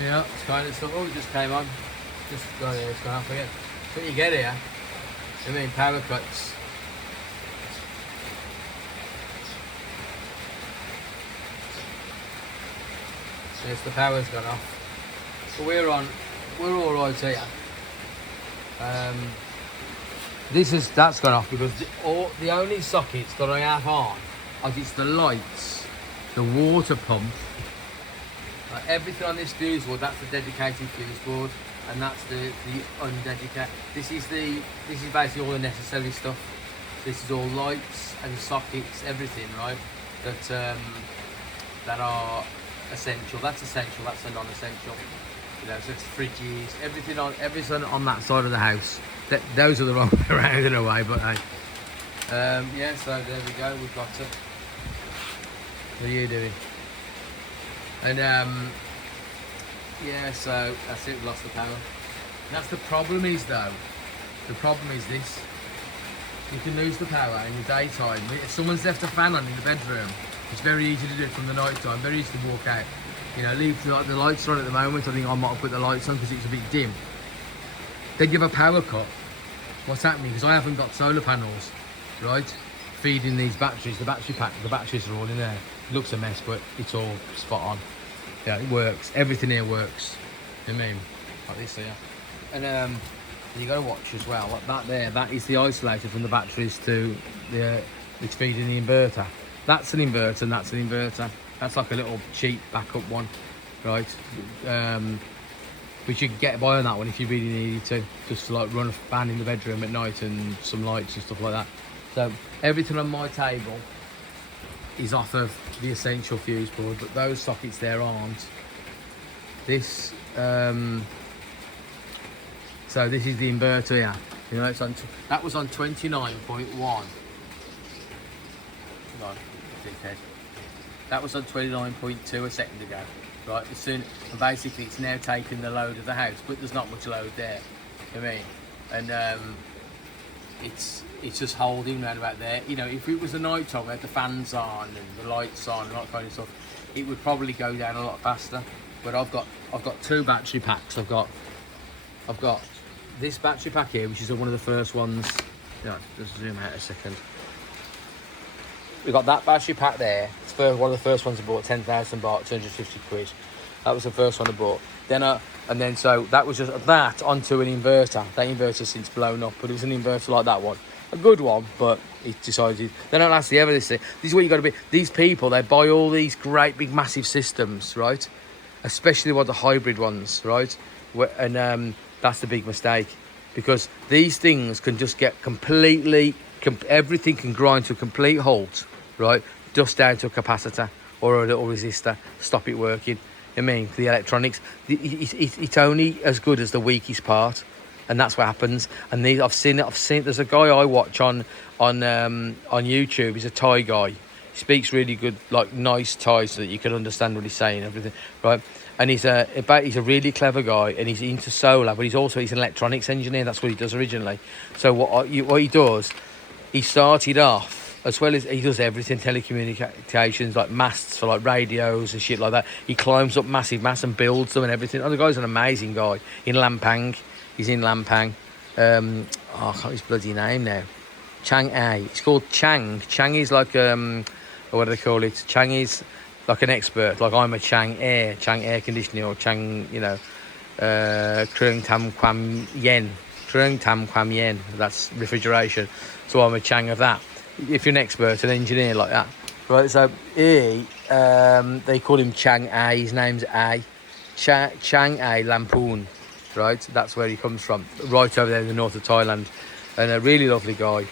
Yeah, it's kind of stuff. Oh, it just came on. Just got here, it's gone off again. What you get here, I mean, power cuts. Yes, the power's gone off. So we're all right here. That's gone off because the only sockets that I have on it's the lights, the water pump, everything on this fuse board. That's the dedicated fuse board, and that's the undedicated. This is basically all the necessary stuff. This is all lights and sockets, everything, right? That are essential. That's essential. That's a non-essential. You know, so it's fridges, everything on that side of the house. Those are the wrong way around in a way, but hey. Yeah, so there we go. We've got it. What are you doing? And yeah, so that's it. We lost the power. That's the problem is though. The problem is this. You can lose the power in the daytime. If someone's left a fan on in the bedroom, it's very easy to do it from the night time. Very easy to walk out. You know, leave the lights on at the moment. I think I might have put the lights on because it's a bit dim. Then you have a power cut. What's happening? Because I haven't got solar panels, right? Feeding these batteries. The batteries are all in there. It looks a mess, but it's all spot on. Yeah, it works. Everything here works. You know what I mean? Like this here. And you got to watch as well. Like that there, that is the isolator from the batteries to it's feeding the inverter. That's an inverter and that's an inverter. That's like a little cheap backup one, right? Which you can get by on that one if you really needed to, just to like run a fan in the bedroom at night and some lights and stuff like that. So everything on my table is off of the essential fuse board, but those sockets there aren't. This, so this is the inverter here. You know, it's on. That was on 29.1. That was on 29.2 a second ago, right? And basically it's now taking the load of the house, but there's not much load there. You know what I mean? And it's just holding around about there. You know, if it was a night time, we had the fans on and the lights on and that kind of stuff, it would probably go down a lot faster. But I've got two battery packs. I've got this battery pack here, which is one of the first ones. Yeah, just zoom out a second. We've got that battery pack there. It's one of the first ones I bought, 10,000 baht, 250 quid. That was the first one I bought. So that was just that onto an inverter. That inverter's since blown up, but it was an inverter like that one. A good one, but it decided, they don't last ever, this thing. This is what you got to be. These people, they buy all these great big massive systems, right? Especially the hybrid ones, right? And that's the big mistake, because these things can just get everything can grind to a complete halt, right? Just down to a capacitor or a little resistor, stop it working. I mean, for the electronics, it's only as good as the weakest part, and that's what happens. And I've seen. There's a guy I watch on YouTube. He's a Thai guy. He speaks really good, like nice Thai, so that you can understand what he's saying and everything, right? And he's a really clever guy, and he's into solar, but he's an electronics engineer. That's what he does originally. So what he does, he started off, as well as he does everything, telecommunications, like masts for like radios and shit like that. He climbs up massive masts and builds them and everything. Oh, the guy's an amazing guy. In Lampang. He's in Lampang. I can't his bloody name now. Chang A. It's called Chang. Chang is like, what do they call it? Chang is like an expert. Like I'm a Chang Air conditioning, or Chang, you know, Krung Tam Kwam Yen. That's refrigeration. So I'm a Chang of that. If you're an expert, an engineer like that, right? So they call him Chang A. His name's A. Chang A Lampoon, right? That's where he comes from, right over there in the north of Thailand, and a really lovely guy,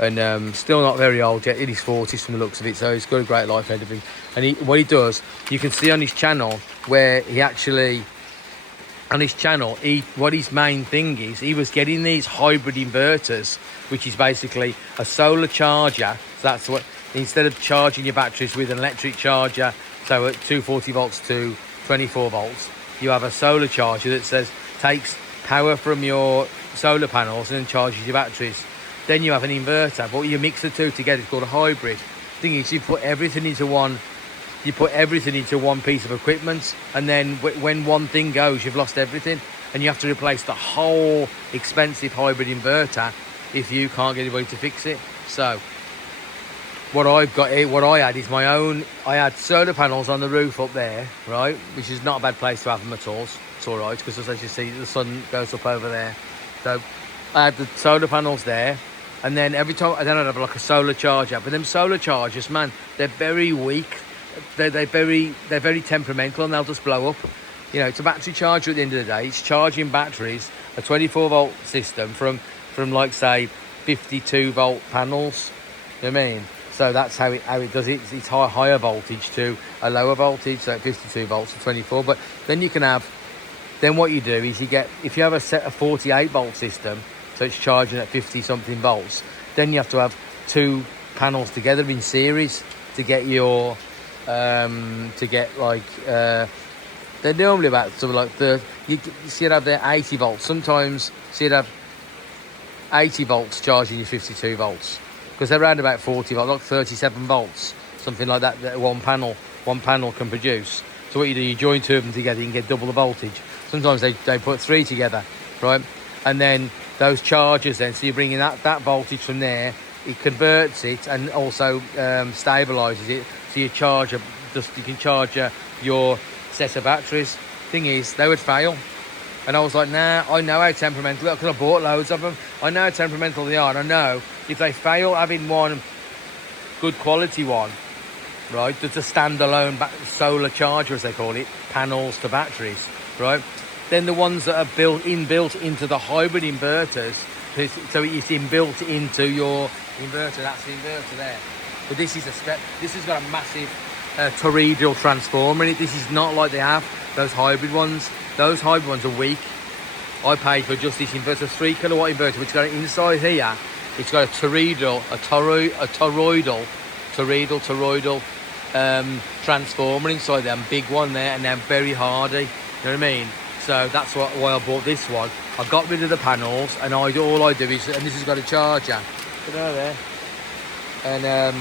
and still not very old yet, in his 40s from the looks of it. So he's got a great life ahead of him. And what he does, you can see on his channel where he actually. On his channel, what his main thing is, he was getting these hybrid inverters, which is basically a solar charger. So that's what, instead of charging your batteries with an electric charger, so at 240 volts to 24 volts, you have a solar charger that takes power from your solar panels and then charges your batteries. Then you have an inverter, but you mix the two together, it's called a hybrid. The thing is, you put everything into one you put everything into one piece of equipment, and then when one thing goes, you've lost everything, and you have to replace the whole expensive hybrid inverter if you can't get anybody to fix it. So what I had is my own. I had solar panels on the roof up there, right, which is not a bad place to have them at all. It's all right, because as you see, the sun goes up over there. So I had the solar panels there, and then every time, I'd have like a solar charger. But them solar chargers, man, they're very weak. They're very temperamental, and they'll just blow up. You know, it's a battery charger at the end of the day. It's charging batteries, a 24-volt system from like, say, 52-volt panels. You know what I mean? So that's how it does it. It's higher voltage to a lower voltage, so 52 volts to 24. But then you can have, then what you do is if you have a 48-volt system, so it's charging at 50-something volts, then you have to have two panels together in series to get your, they're normally about sort of like you'd have their 80 volts. Sometimes, so you'd have 80 volts charging your 52 volts. Because they're around about 40 volts, like 37 volts, something like that one panel can produce. So what you do, you join two of them together, you can get double the voltage. Sometimes they put three together, right? And then those chargers then, so you're bringing that voltage from there, it converts it and also stabilises it. So you can charge your set of batteries. Thing is, they would fail. And I was like, nah, I know how temperamental they are, because I bought loads of them. I know how temperamental they are, and I know if they fail having one good quality one, right, that's a standalone solar charger, as they call it, panels to batteries, right, then the ones that are built into the hybrid inverters, so it's inbuilt into your inverter, that's the inverter there. But this has got a massive toroidal transformer in it. This is not like they have those hybrid ones. Those hybrid ones are weak. I paid for just this inverter, 3 kilowatt inverter, which got inside here. It's got a toroidal transformer inside there, and big one there, and they're very hardy. You know what I mean? So that's why I bought this one. I got rid of the panels, and all I do is, and this has got a charger. Put it there. And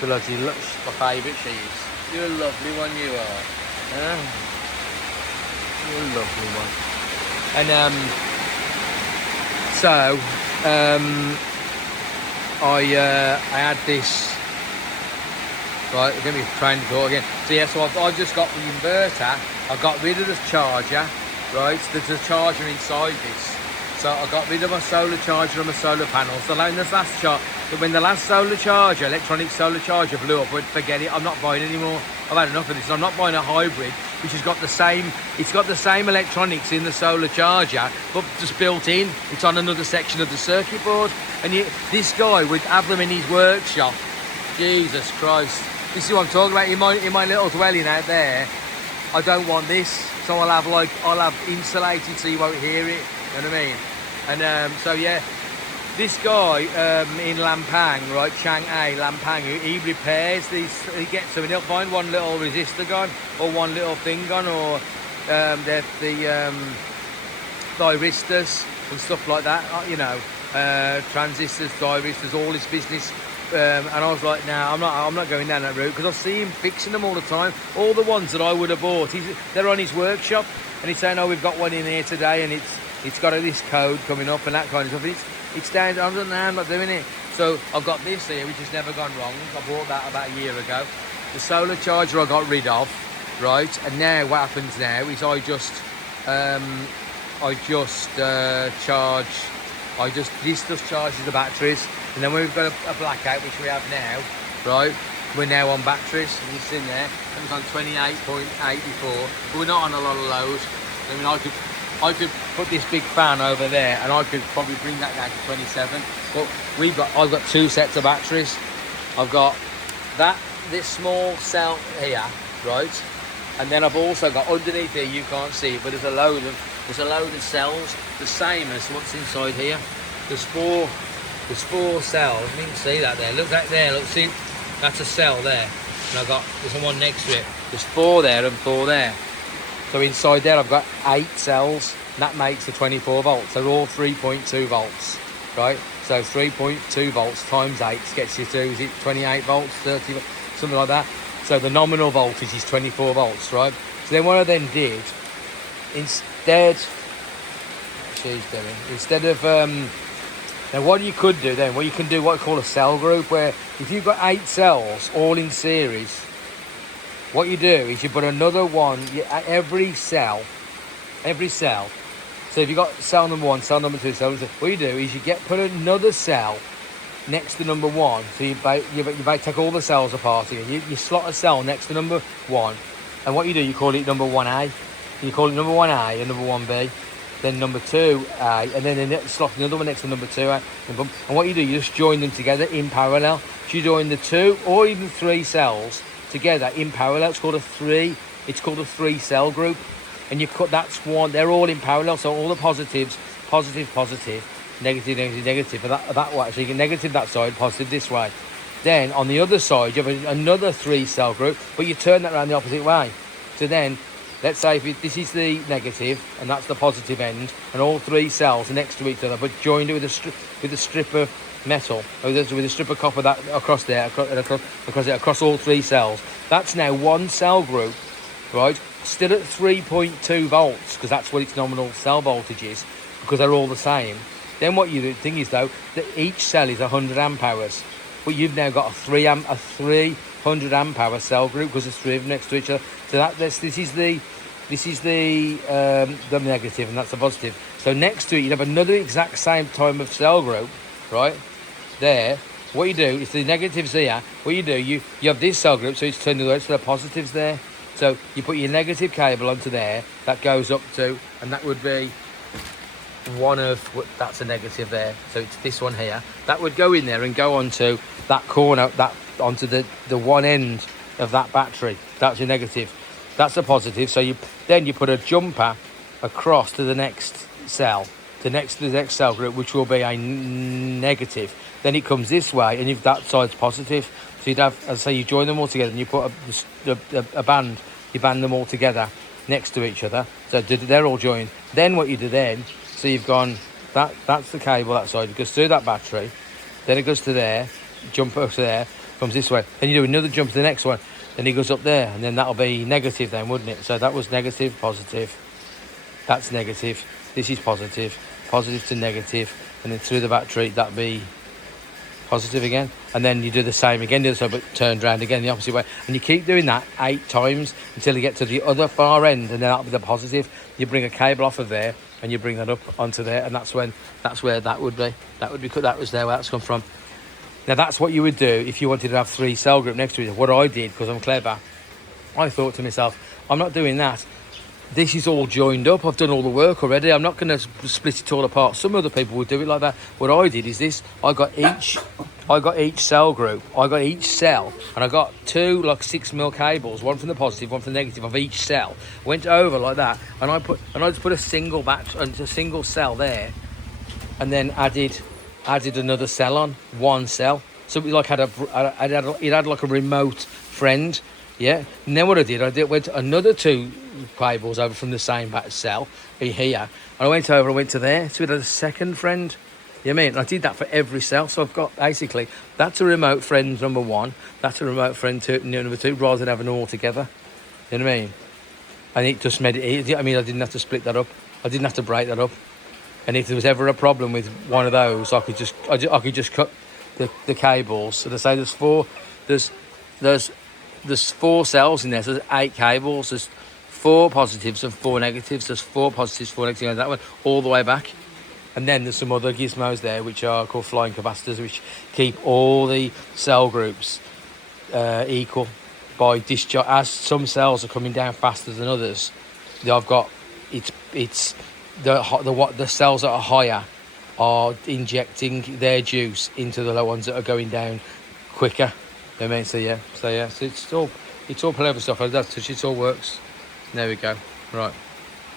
bloody, look, my favourite cheese. You're a lovely one, you are. Yeah. You're a lovely one. And I had this. Right, let me try and go again. So yeah, so I've just got the inverter. I got rid of the charger. Right, so there's a charger inside this. So I got rid of my solar charger and my solar panels. So when the last solar charger, electronic solar charger blew up, I'd forget it. I'm not buying it anymore. I've had enough of this. I'm not buying a hybrid, which has got the same. It's got the same electronics in the solar charger, but just built in. It's on another section of the circuit board. And this guy would have them in his workshop. Jesus Christ! This is what I'm talking about. In my little dwelling out there, I don't want this. So I'll have insulated so you won't hear it. You know what I mean? And so yeah, this guy in Lampang, right, Chang'an, Lampang, he repairs these. He gets them, and he'll find one little resistor gone, or one little thing gone, or the thyristors and stuff like that. You know, transistors, thyristors, all this business. And I was like, nah, I'm not going down that route, because I see him fixing them all the time. All the ones that I would have bought, they're on his workshop, and he's saying, oh, we've got one in here today, and it's got this code coming up and that kind of stuff. It's down. I'm not doing it. So I've got this here, which has never gone wrong. I bought that about a year ago. The solar charger I got rid of, right? And now what happens now is this just charges the batteries. And then when we've got a blackout, which we have now, right? We're now on batteries. And it's in there. It was on 28.8 before, but we're not on a lot of load. I mean, I could put this big fan over there, and I could probably bring that down to 27. But I've got two sets of batteries. I've got this small cell here, right? And then I've also got underneath here, you can't see it, but there's a load of cells, the same as what's inside here. There's four cells. You can see that there. Look right there. Look, see, that's a cell there. And there's one next to it. There's 4 there and 4 there. So inside there, I've got 8 cells. And that makes the 24 volts. They're all 3.2 volts, right? So 3.2 volts times 8 gets you to, is it 28 volts, 30, something like that. So the nominal voltage is 24 volts, right? So then what I then did, instead of now what you could do then, what you can do what I call a cell group, where if you've got 8 cells all in series, what you do is you put another one at every cell. So if you've got cell number 1, cell number 2, cell number 3, what you do is you put another cell next to number 1. So you take all the cells apart here. You slot a cell next to number 1, and what you do, you call it number 1A. You call it number 1A and number 1B, then number 2A, and then slot another one next to number 2A. And what you do, you just join them together in parallel. So you join the 2 or even 3 cells together in parallel. It's called a 3 cell group. And you cut, that's one, they're all in parallel, so all the positives, positive, negative, negative, and that way. So you get negative that side, positive this way. Then on the other side, you have another 3 cell group, but you turn that around the opposite way. So then, let's say this is the negative, and that's the positive end, and all 3 cells are next to each other, but joined it with a strip of metal, or with a strip of copper that across there, across all 3 cells. That's now one cell group, right? Still at 3.2 volts, because that's what its nominal cell voltage is, because they're all the same. Then what you do, the thing is though, that each cell is 100 amp hours, but you've now got a 300 amp hour cell group, because there's 3 of them next to each other. So this is the negative, and that's the positive. So next to it, you have another exact same type of cell group, right? There. What you do is the negatives here. What you do, you have this cell group, so it's turned the way, so the positives there. So you put your negative cable onto there, that goes up to, and that would be that's a negative there. So it's this one here. That would go in there and go onto that corner, onto the one end of that battery. That's your negative. That's a positive. So you put a jumper across to the next cell, the next cell group, which will be a negative. Then it comes this way, and if that side's positive, so you'd have, as I say, you join them all together, and you put a band, you band them all together next to each other, so they're all joined. Then what you do then, so you've gone, that's the cable that side, it goes through that battery, then it goes to there, jump up to there, comes this way, then you do another jump to the next one, then it goes up there, and then that'll be negative then, wouldn't it? So that was negative, positive, that's negative, this is positive, positive to negative, and then through the battery, that'd be positive again, and then you do the same again, the other side, but turned around again the opposite way, and you keep doing that 8 times until you get to the other far end, and then that'll be the positive. You bring a cable off of there, and you bring that up onto there, and that's where that would be. That was there where that's come from. Now that's what you would do if you wanted to have 3 cell group next to each other. What I did, because I'm clever, I thought to myself, I'm not doing that. This is all joined up. I've done all the work already. I'm not going to split it all apart. Some other people would do it like that. What I did is this. I got each cell group. I got each cell, and I got 2 like 6mm cables, one from the positive, one from the negative of each cell. Went over like that, and I just put a single a single cell there, and then added another cell on, one cell. So it like it had like a remote friend. Yeah, and then what I did, went to another 2 cables over from the same cell here, and I went to there, so it had a second friend. You know what I mean? And I did that for every cell, so I've got basically, that's a remote friend number 1, that's a remote friend number 2, rather than having them all together. You know what I mean? And it just made it easy. I mean, I didn't have to split that up, I didn't have to break that up, and if there was ever a problem with one of those, I could just cut the cables. So they say there's 4 cells in there, so there's 8 cables, there's 4 positives and 4 negatives, there's 4 positives, 4 negatives, and that one all the way back. And then there's some other gizmos there, which are called flying capacitors, which keep all the cell groups equal by discharge. As some cells are coming down faster than others, I've got it's the cells that are higher are injecting their juice into the low ones that are going down quicker. You know what I mean? So yeah, so it's all clever stuff. It all works. There we go. Right.